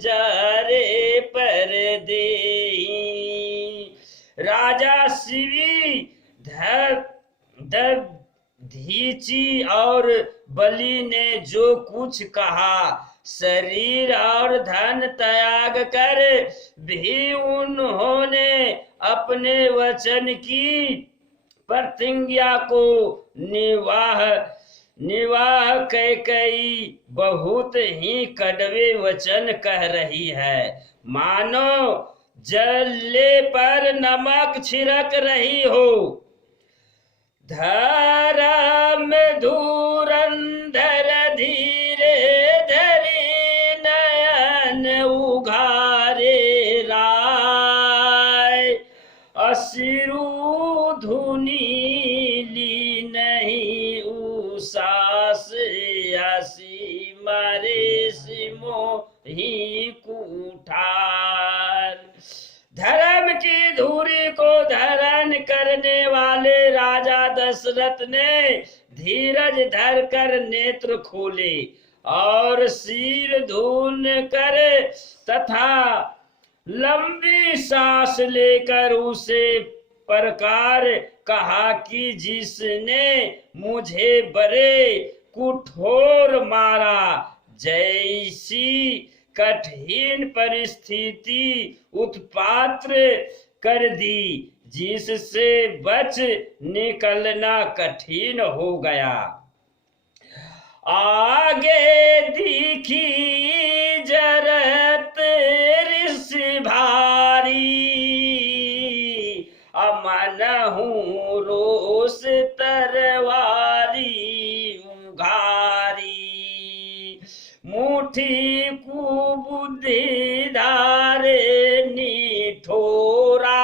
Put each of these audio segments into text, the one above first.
जारे पर देई। राजा शिवी दधीची और बलि ने जो कुछ कहा, शरीर और धन त्याग कर भी उन्होंने अपने वचन की प्रतिज्ञा को निवाह कैकई बहुत ही कड़वे वचन कह रही है, मानो जले पर नमक छिड़क रही हो। धर्म धुरंधर धीरे धरी नयन उघारे राय, अश्रु धुनी ली नहीं उसास आसी मारे सिमो ही कुठार। धर्म की धुरी को धारण करने वाले राजा दशरथ ने धीरज धर कर नेत्र खोले और सिर धून कर तथा लंबी सांस लेकर उसे प्रकार कहा कि जिसने मुझे बड़े कठोर मारा, जैसी कठिन परिस्थिति उत्पात्र कर दी, जिससे बच निकलना कठिन हो गया। आगे दिखी जरत ऋषि भारी, अमनहु रोष तरवारी उघारी। मुठी कुबुद्धि धारे निठोरा,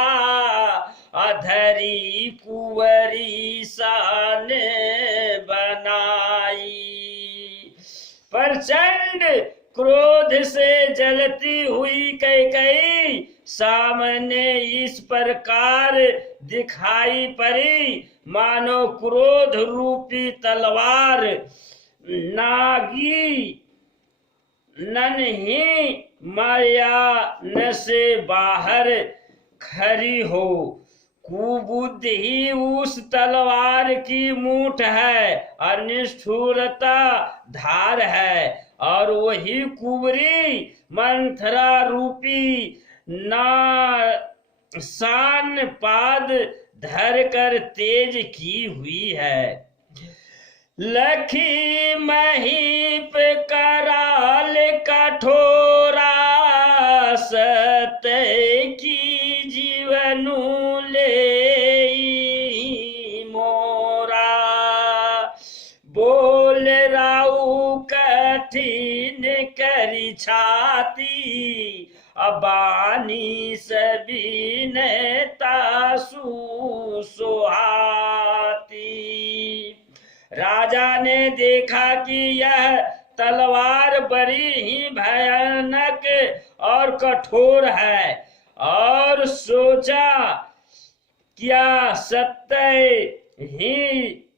अधरी कुंवरी सान बनाई। प्रचंड क्रोध से जलती हुई कैकेयी सामने इस प्रकार दिखाई पड़ी, मानो क्रोध रूपी तलवार नागी नन्ही माया से बाहर खड़ी हो। कुबुद्धि ही उस तलवार की मूठ है, अनिष्ठुरता धार है, और वही कुबरी मंथरा रूपी नासान पाद धर कर तेज की हुई है। लखी महीप कराल कठोरा, सत्य की जीवनु ले मोरा। बोल राउ कठिन करी छाती, अबानी सभी ने तासु सुहाती। राजा ने देखा कि यह तलवार बड़ी ही भयानक और कठोर है, और सोचा क्या सत्य ही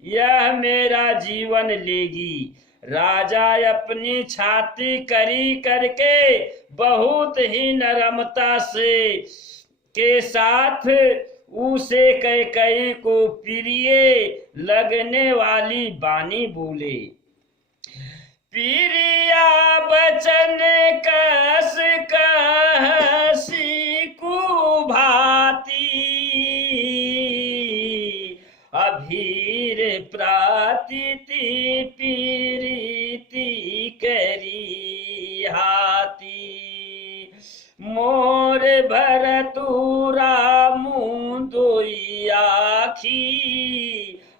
यह मेरा जीवन लेगी। राजा अपनी छाती करी करके बहुत ही नरमता से के साथ उसे कैकेयी को प्रिय लगने वाली बानी बोले। प्रिया बचन कस कहसी कुभाती, अभीर प्रातिथि पीरीति करी हाथी। मोर भरतुरा मुंदोई आखी,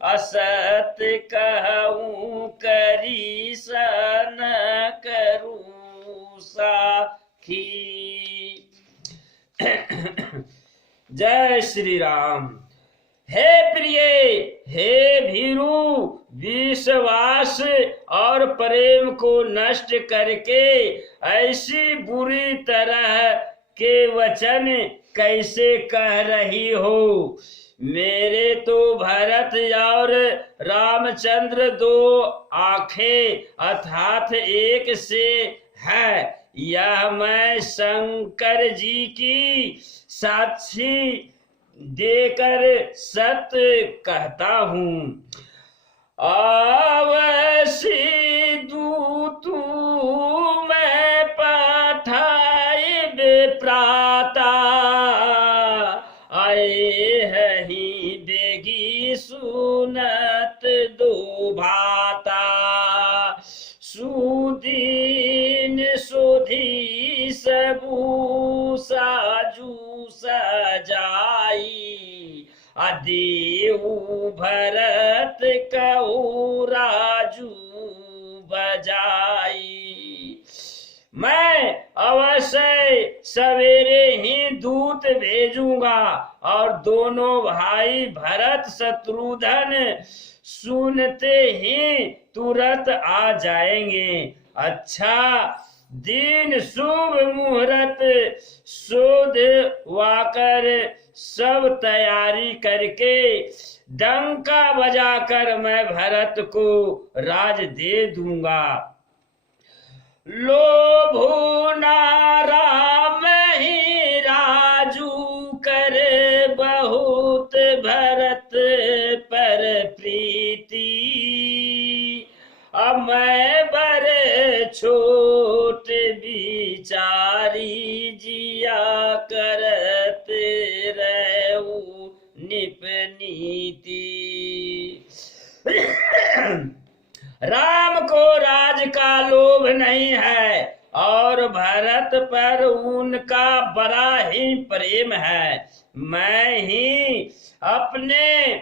असत कहूँ करी सन करूँ साखी। जय श्री राम। हे प्रिय, हे भीरू, विश्वास और प्रेम को नष्ट करके ऐसी बुरी तरह के वचन कैसे कह रही हो। मेरे तो भरत और रामचंद्र दो आंखें अर्थात एक से है, यह मैं शंकर जी की साक्षी देकर सत्य कहता हूँ। अवश्य दूतू मैं पठाए बेप्राता, आए ही बेगी सुनत दो भाता। सुदीन सोधी सबू साजू सजाई, देऊ भरत कहू राजू बजाई। मैं अवश्य सवेरे ही दूत भेजूंगा और दोनों भाई भरत शत्रुघ्न सुनते ही तुरंत आ जाएंगे। अच्छा दिन शुभ मुहूर्त शोध वाकर सब तैयारी करके डंका बजाकर मैं भरत को राज दे दूंगा। लोभो नाराम ही राजू कर बहुत भरत पर प्रीति, अब मैं बड़े छोट बिचारी जिया करत रहूं निप नीति। राम को राज का लोभ नहीं है और भरत पर उनका बड़ा ही प्रेम है। मैं ही अपने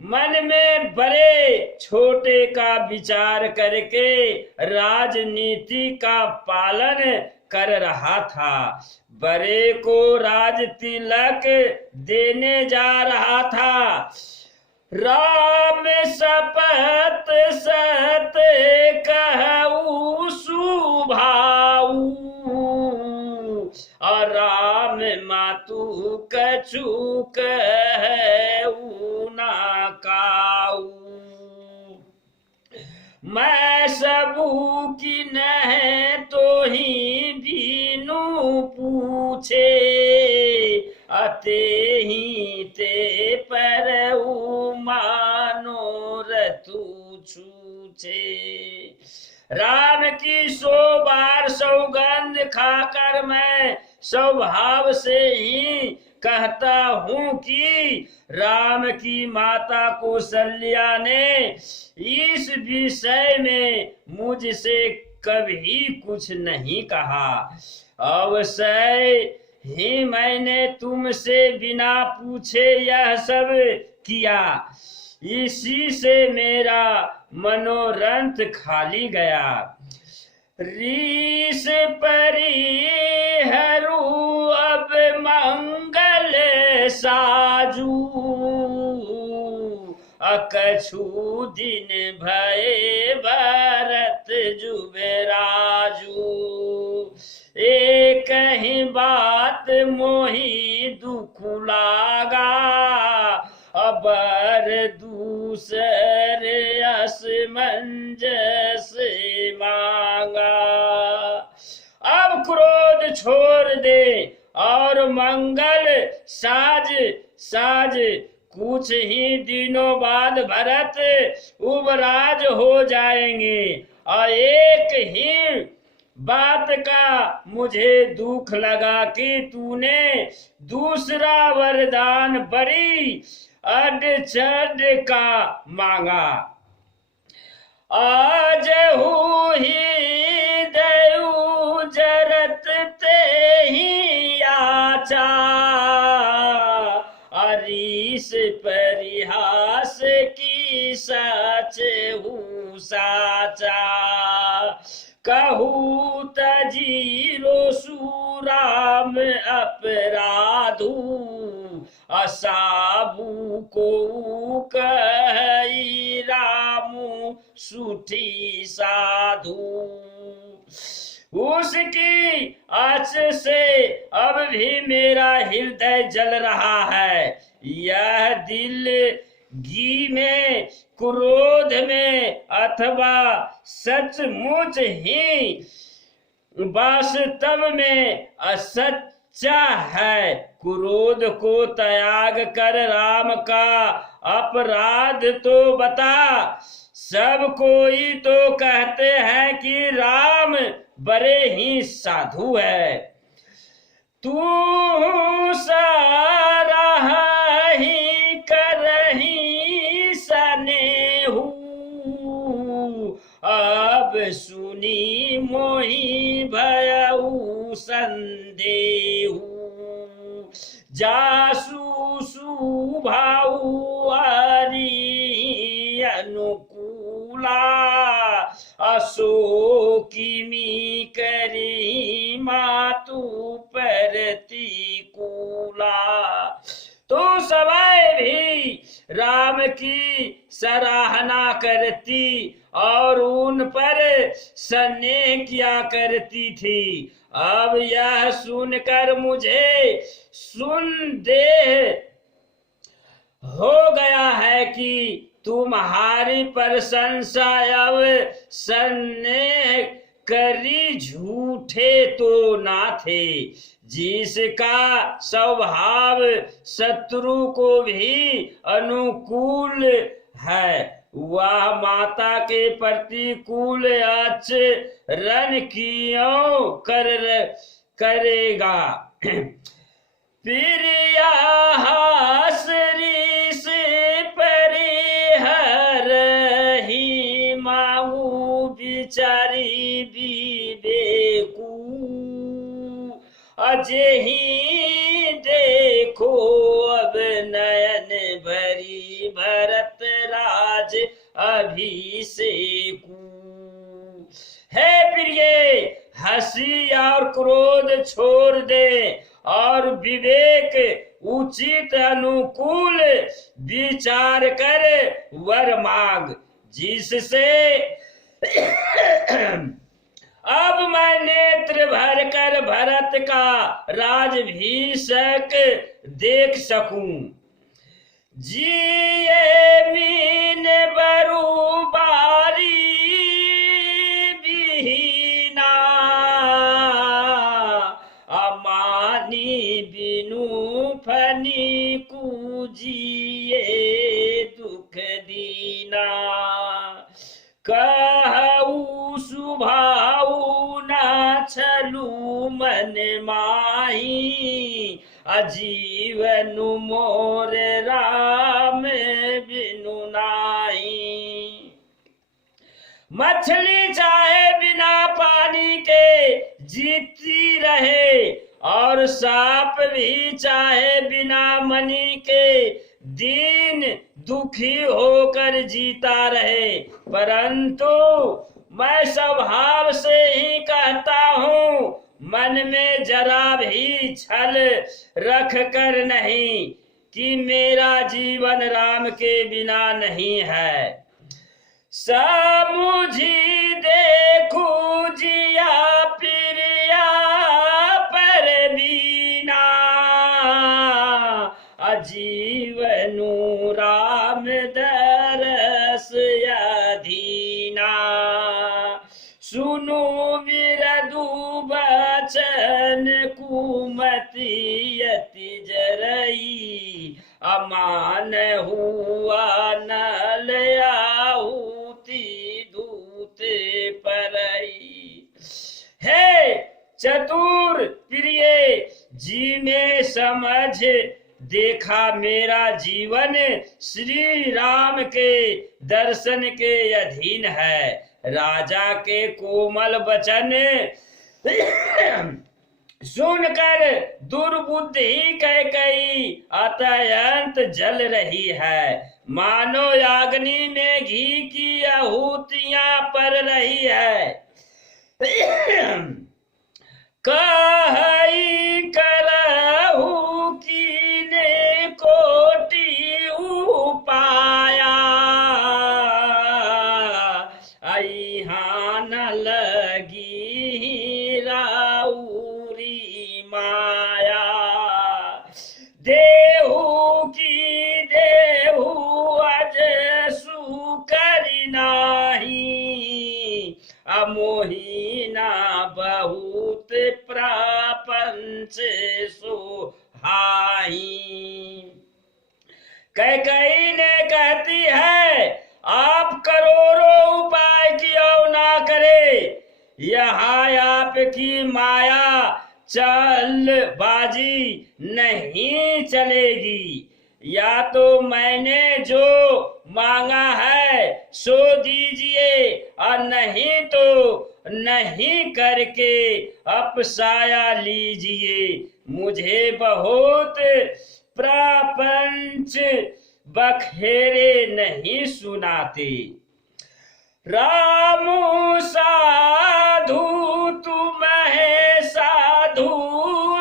मन में बड़े छोटे का विचार करके राजनीति का पालन कर रहा था। बड़े को राज तिलक देने जा रहा था। राम शपथ सत कहू सुभाऊ, और राम मातु कछु कहू ना काऊ। मैं सबू की नह तो ही बीनू पूछे, अते ही ते पर मानो रतु छूछे। राम की 100 बार सौगंध खाकर मैं स्वभाव से ही कहता हूँ कि राम की माता कौशल्या ने इस विषय में मुझसे कभी कुछ नहीं कहा। अवश्य ही मैंने तुमसे बिना पूछे यह सब किया, इसी से मेरा मनोरंथ खाली गया। रीस परिहरू अब मंगल साजू, अकछु दिन भये भरत जुबराजू। एक ही बात मोही दुख लागा, अबर दूसर असमंजस मांगा। अब क्रोध छोड़ दे और मंगल साज कुछ ही दिनों बाद भरत उबराज हो जाएंगे। और एक ही बात का मुझे दुख लगा कि तूने दूसरा वरदान बड़ी अड़चन का मांगा। आज ही दयु जरत ते ही आचा, अरीस परिहास की सच हूँ साचा। कहू तजीरो सुराम अपराधू, असाबू को कही रामू सुठी साधु। उसकी आँच से अब भी मेरा हृदय जल रहा है। यह दिल घी में, क्रोध में अथवा सचमुच ही वास्तव में असच्चा है। क्रोध को त्याग कर राम का अपराध तो बता। सब कोई तो कहते हैं कि राम बड़े ही साधु है। तू सारा ही करही सनेहू, अब सुनी मोहि भयउ संदेहू। जासूसु भाऊ हरि अनुकूला, अशोकिमी करी मातु प्रतिकूला। तो सवाए भी राम की सराहना करती और उन पर स्नेह किया करती थी। अब यह सुनकर मुझे संदेह हो गया है कि तुम्हारी प्रशंसा अब स्नेह करी झूठे तो ना थे। जिसका स्वभाव शत्रु को भी अनुकूल है, वह माता के प्रतिकूल आचरण क्यों करेगा। प्रिया हसरी से परिहर ही माऊ बिचारी विवेकू। अजहि देखो अब नयन भरी भरत राज अभिषेकू। हे प्रिय, हंसी और क्रोध छोड़ दे और विवेक उचित अनुकूल विचार कर वर मांग, जिससे अब मैं नेत्र भर कर भरत का राजभिषेक देख सकूं। जिये मीन बरु बारी बिहीना, अमानी बिनु फनी कुजिए दुख दीना। कहू सुभाऊ न छलू मन माही, अजीवन मोर राम बिनु नाही। मछली चाहे बिना पानी के जीती रहे और सांप भी चाहे बिना मणि के दीन दुखी होकर जीता रहे, परंतु मैं स्वभाव से ही कहता हूँ, मन में जरा भी छल रख कर नहीं कि मेरा जीवन राम के बिना नहीं है। समुझी देखू जिया प्रिया पर बीना, अजीवनु राम दरस अधीना। सुनो विरदु बचन कुमति यति जरई, अमान हुआ नल आहुति दूते परई। हे चतुर प्रिय, जी में समझ देखा मेरा जीवन श्री राम के दर्शन के अधीन है। राजा के कोमल वचन सुनकर दुर्बुद्धि कैकई अत्यंत जल रही है, मानो अग्नि में घी की आहुतियां पर रही है। कही करहु कीने कोटि उपाया, अइहा न लगी राउरी माया। देहु की देहु अज सुकरि नाही, अमोही ना बहु हंस सुहाई। कैकेयी ने कहती है आप करोड़ों उपाय कियो ना करे, यहाँ आपकी माया चालबाजी नहीं चलेगी। या तो मैंने जो मांगा है सो दीजिए और नहीं तो नहीं करके अपसाया लीजिए। मुझे बहुत प्रपंच बखेरे नहीं सुनाते। रामू साधु तुम है साधु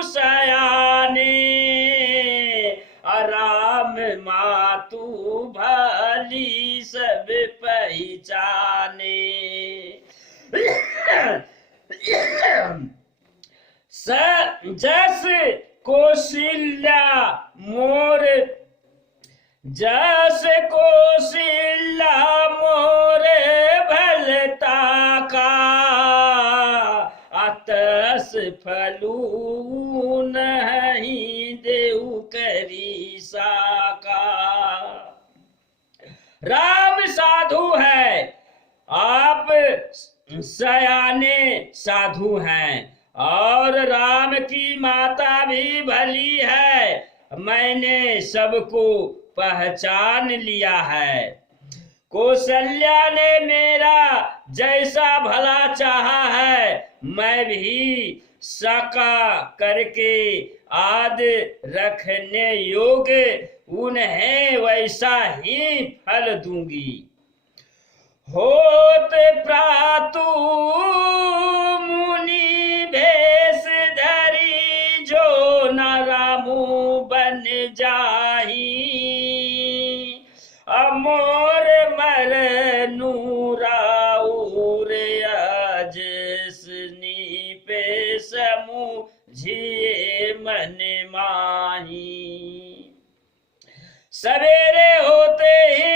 सयाने, राम मातु भली सब पहचाने। जस कौशल्या मोर जस कौशल्या मोर भलता का, अतस फलू नहीं देऊ करी साका। राम साधु है, आप सयाने साधु हैं, और राम की माता भी भली है, मैंने सबको पहचान लिया है। कौशल्या ने मेरा जैसा भला चाहा है, मैं भी सका करके आद रखने योग्य उन्हें वैसा ही फल दूंगी। होत प्रातु मुनि भेष धरी, जो न रामू बन जाही, अमोर मर नूराउर अजसनी पे समूझिए मन माही। सवेरे होते ही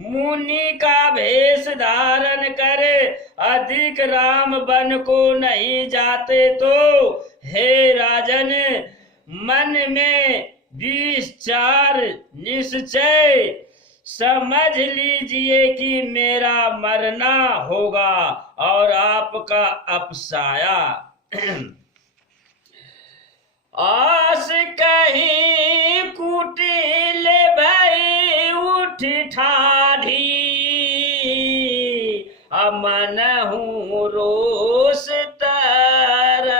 मुनि का भेष धारण कर अधिक राम बन को नहीं जाते तो हे राजन, मन में विचार निश्चय समझ लीजिए कि मेरा मरना होगा और आपका अपसाया। आस कहीं कुटिल भई उठ ठाढ़ी, अमन हूँ रोष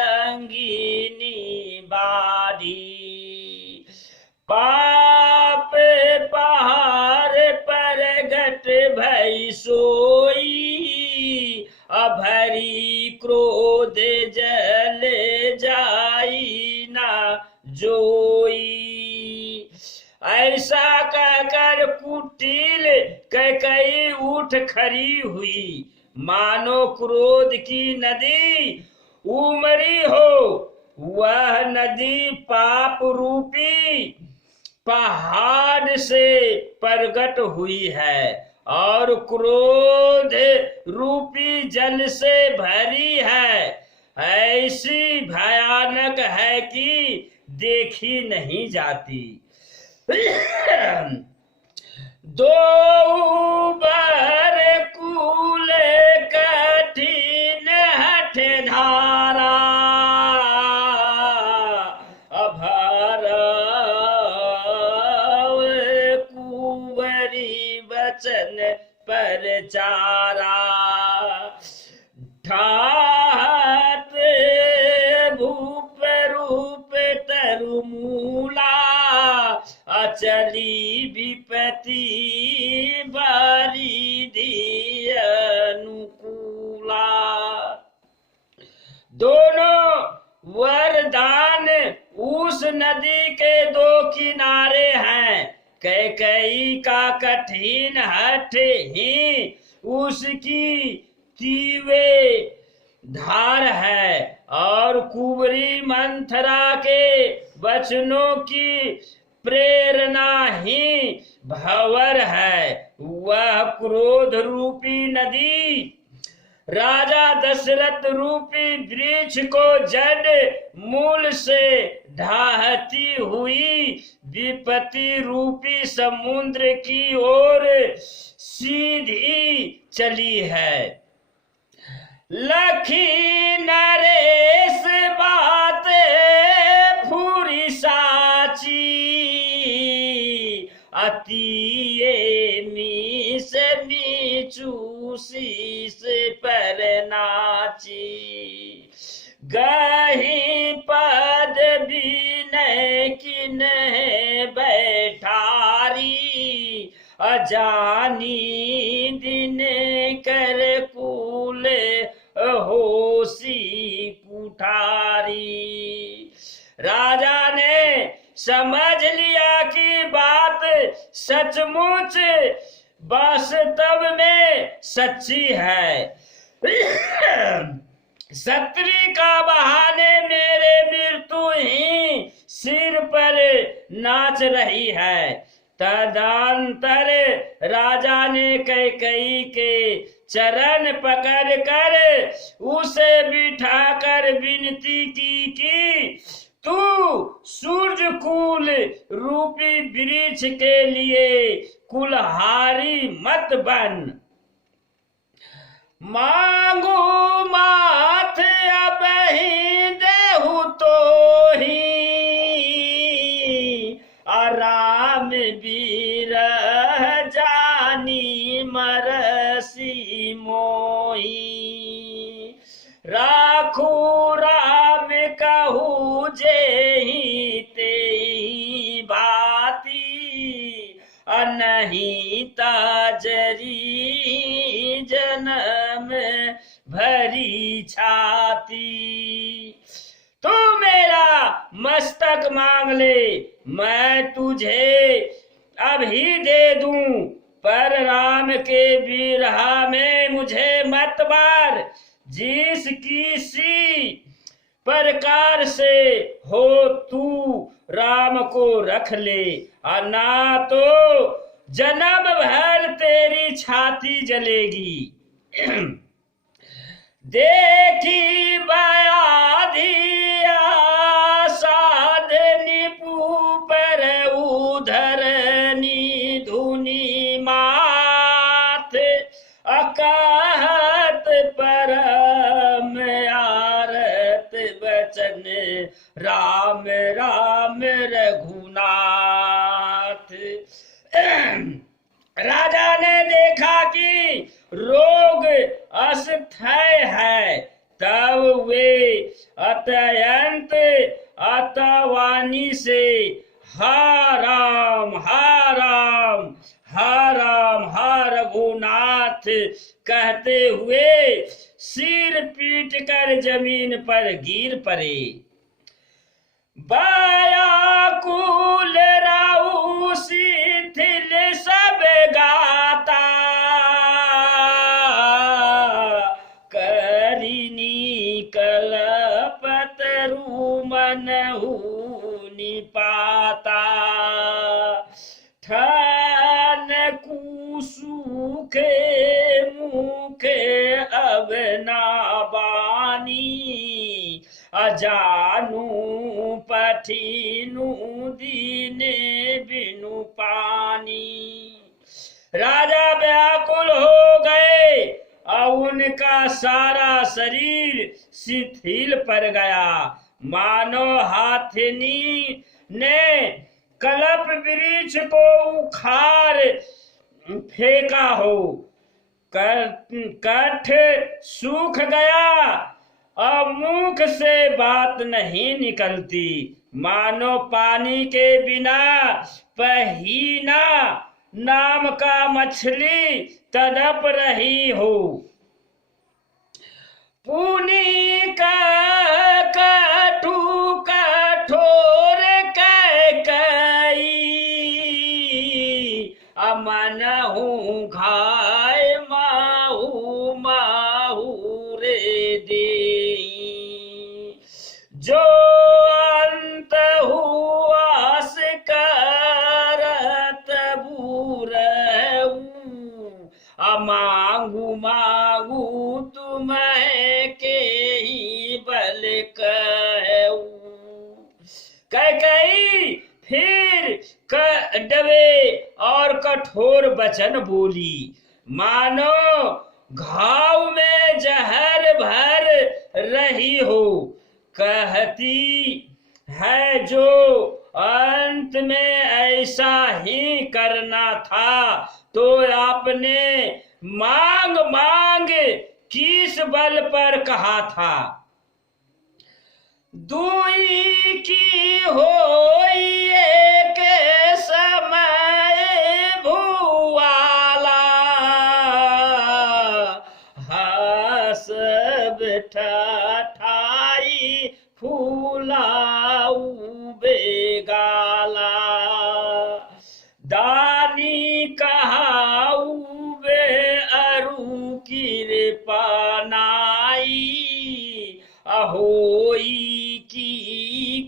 तरंगिनी बाढ़ी। पाप पहाड़ पर घट भई सोई, अभरी क्रोध जल जाई ना जोई। ऐसा कहकर कुटिल कैकेयी उठ खड़ी हुई, मानो क्रोध की नदी उमड़ी हो। वह नदी पाप रूपी पहाड़ से प्रकट हुई है और क्रोध रूपी जल से भरी है। ऐसी भयानक है कि देखी नहीं जाती। दो बार कूल कठिन हठ धारा, अभारा कुंवरी वचन पर चारा। ठात भूप रूप तरुमूला, अचली विपति बारिधि अनुकूला। दोनों वरदान उस नदी के दो किनारे हैं। कैकेयी का कठिन हठ ही उसकी तीव्र धार है और कुंवरी मंथरा के वचनों की प्रेरणा ही भंवर है। वह क्रोध रूपी नदी राजा दशरथ रूपी वृक्ष को जड़ मूल से ढाहती हुई विपत्ति रूपी समुद्र की ओर सीधी चली है। लखी नरेश बात फूरी साची, अतिये मीस मीचू शीस पर नाची। गही पद बिनय किन बैठारी, अजानी दिन कर कुल होसी कुठारी। राजा ने समझ लिया कि बात सचमुच वास्तव में सच्ची है। सत्री का बहाने मेरे मृत्यु ही सिर पर नाच रही है। तदंतर राजा ने कैकेयी के चरण पकड़ कर उसे बिठाकर विनती की कि तू सूर्यकुल रूपी वृक्ष के लिए कुल्हाड़ी मत बन। मांगू माथ अब ही देहु तो ही, आराम बीरह जानी मरसी मोही। राखू राम कहू जेहि तेहि भांति, नहीं ताजरी जन्म भरी छाती। तू मेरा मस्तक मांग ले, मैं तुझे अभी दे दूं, पर राम के विरह में मुझे मत मार। जिस किसी प्रकार से हो तू राम को रख ले, और ना तो जन्म भर तेरी छाती जलेगी। देखी बयाधिया साधनी पर उधरनी धुनी माथ, अकाहत परम आरत बचन राम राम रघुनाथ। राजा ने देखा कि रोग अस्थायी है, तब वे अत्यंत अतवानी से हा राम हा राम हा राम हा रघुनाथ कहते हुए सिर पीट कर जमीन पर गिर पड़े। व्याकुल राउ शिथिल सब गाता, करिनी कलपत रूमनहु निपाता। ठन कुसुखे मुखे अब ना बानी, अजानू पठिनु दीने बिनु पानी। राजा व्याकुल हो गए और उनका सारा शरीर शिथिल पड़ गया, मानो हाथिनी ने कल्प वृक्ष को उखाड़ फेंका हो। कंठ सूख गया और मुख से बात नहीं निकलती, मानो पानी के बिना पहीना नाम का मछली तड़प रही हो। पुनी का कटु कठोर कैकेयी, अमन हूँ घाय माहू माहू रे दे। जो अंत हुआस करत बूरऊ, मांगू मांगू तुम कैकेयी फिर कड़वे और कठोर वचन बोली, मानो घाव में जहर भर रही हो। कहती है जो अंत में ऐसा ही करना था तो आपने मांग मांग किस बल पर कहा था। दुई की होई एक समय भुआला, हसब ठाई फूलाऊ बेगाला। दानी कहाऊ बे अरु कृपा नाई, अहोई की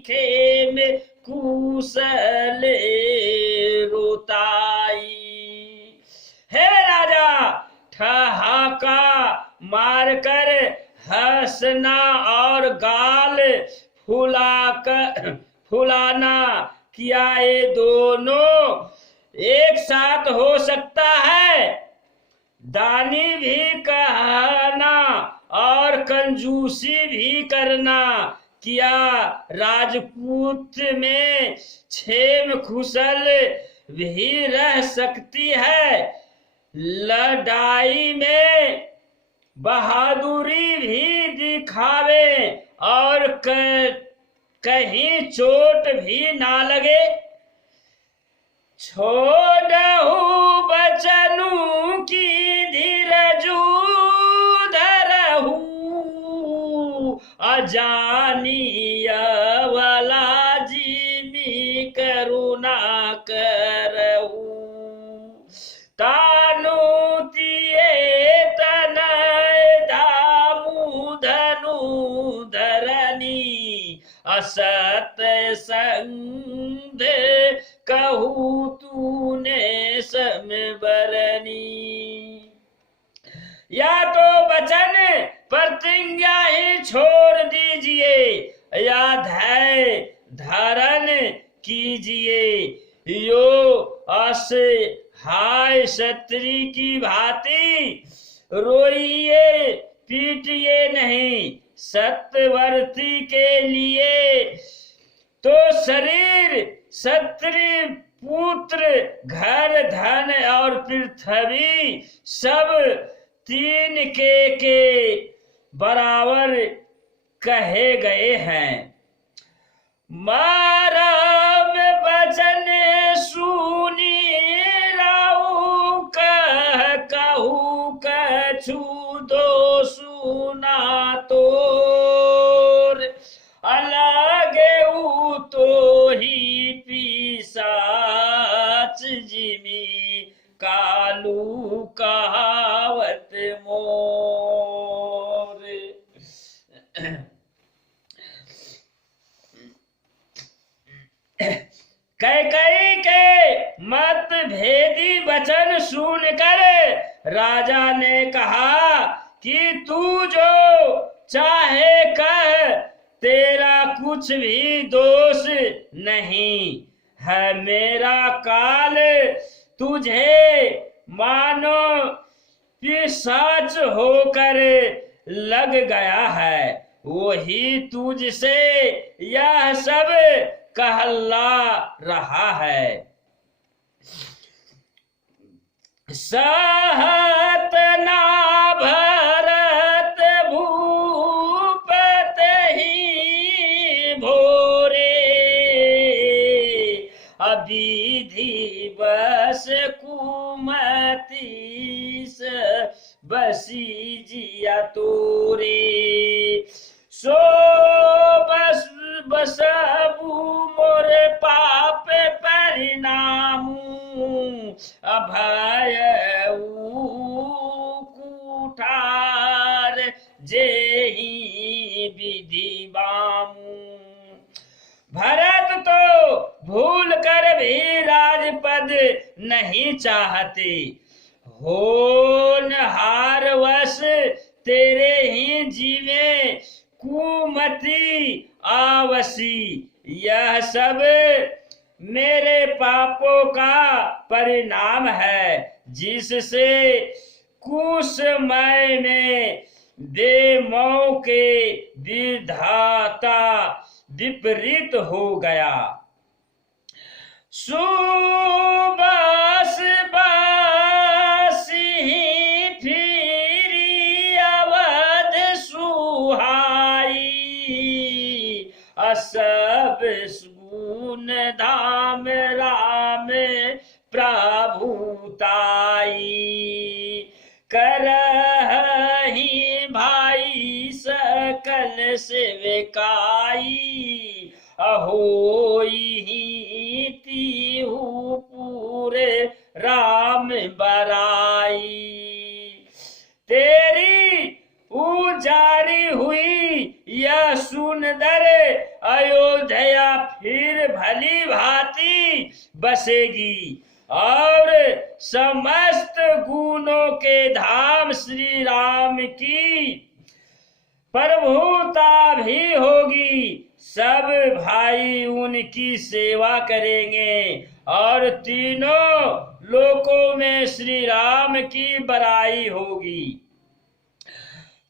खेम कुशले रोताई। हे राजा, ठहाका मारकर हंसना और गाल फुलाना क्या ये दोनों एक साथ हो सकता है? दानी भी कहना और कंजूसी भी करना क्या राजपूत में छेम खुशल भी रह सकती है? लड़ाई में बहादुरी भी दिखावे और कहीं चोट भी ना लगे। छोड़हु बचनु की धीरजू धरहु, अजानी अवला जिमी करुणा करहु। तानु तिये तनय धामु धनु धरनी, असत संध कहू तूने समबरनी। या तो वचन प्रतिज्ञा ही छोड़ दीजिए या धैर्य धारण कीजिए। यो असहाय क्षत्रिय की भांति रोइए पीटिए नहीं। सत्यवर्ती के लिए तो शरीर, क्षत्रिय पुत्र, घर, धन और पृथ्वी सब तीन के बराबर कहे गए हैं। मारम बचन सुनी राऊ कहू कछु दो सुना तोर, अलगे तो ही पिशाच जिमी कालू कहावत मोर। कैकेयी के मत भेदी वचन सुनकर राजा ने कहा कि तू जो चाहे कह, तेरा कुछ भी दोष नहीं है। मेरा काल तुझे मानो पिशाच होकर लग गया है, वही तुझसे यह सब कहला रहा है। सहत ना भरत भूपत ही भोरे, अविधि बस कुमति बसी जिया तोरे। सो बस बसबू मोरे पाप परिणामू, अभय कुठार जेहि विधि बामू। भरत तो भूल कर भी राजपद नहीं चाहते, होनहार वश तेरे ही जीवे कुमति आवसी। यह सब मेरे पापों का परिणाम है, जिससे कुसमय में बेमौके विधाता विपरीत हो गया। सुबास बासी फिरी अवध सुहाई, असब सुन धाम राम प्रभुताई। करहि भाई सकल सेवकाई, अहोई तीहू पूरे राम बराई। तेरी उजारी हुई यह सुंदर अयोध्या फिर भली भांति बसेगी, और समस्त गुणों के धाम श्री राम की प्रभुता भी होगी। सब भाई उनकी सेवा करेंगे और तीनों लोकों में श्री राम की बड़ाई होगी।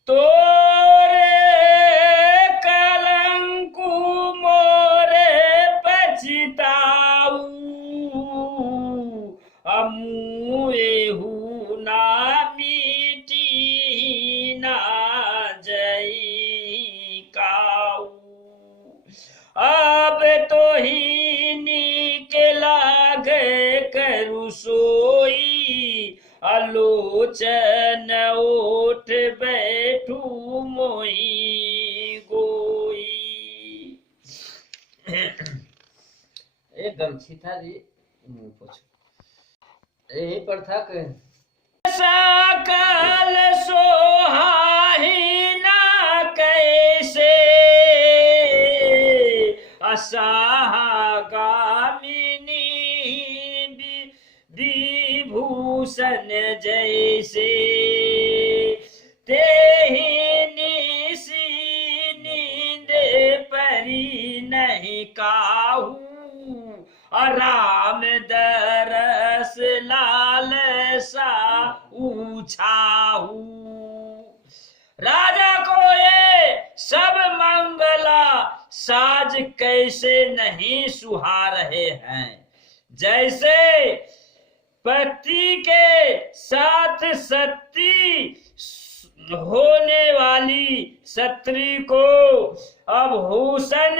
तोरे कलंकु मोरे पछताऊ, अमुएहू ना मिटी ना जई काऊ। अब तो ही निकला गए करू सोई, आलोचन ओठ बैठू मोही गोई। एकदम सीधा जी यही पर था कि सकल सोहाही ना कैसे, असहागामिनी विभूषण जैसे। तेहि निसी नींद परी नहीं काहू, राम दरस लाल सा ऊछाहू। राजा को ये सब मंगला साज कैसे नहीं सुहा रहे हैं। जैसे पति के साथ सती होने वाली स्त्री को आभूषण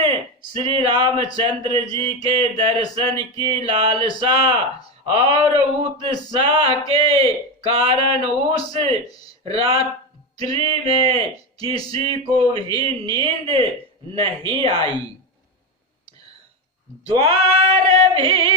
श्री रामचंद्र जी के दर्शन की लालसा और उत्साह के कारण उस रात्रि में किसी को भी नींद नहीं आई। द्वार भी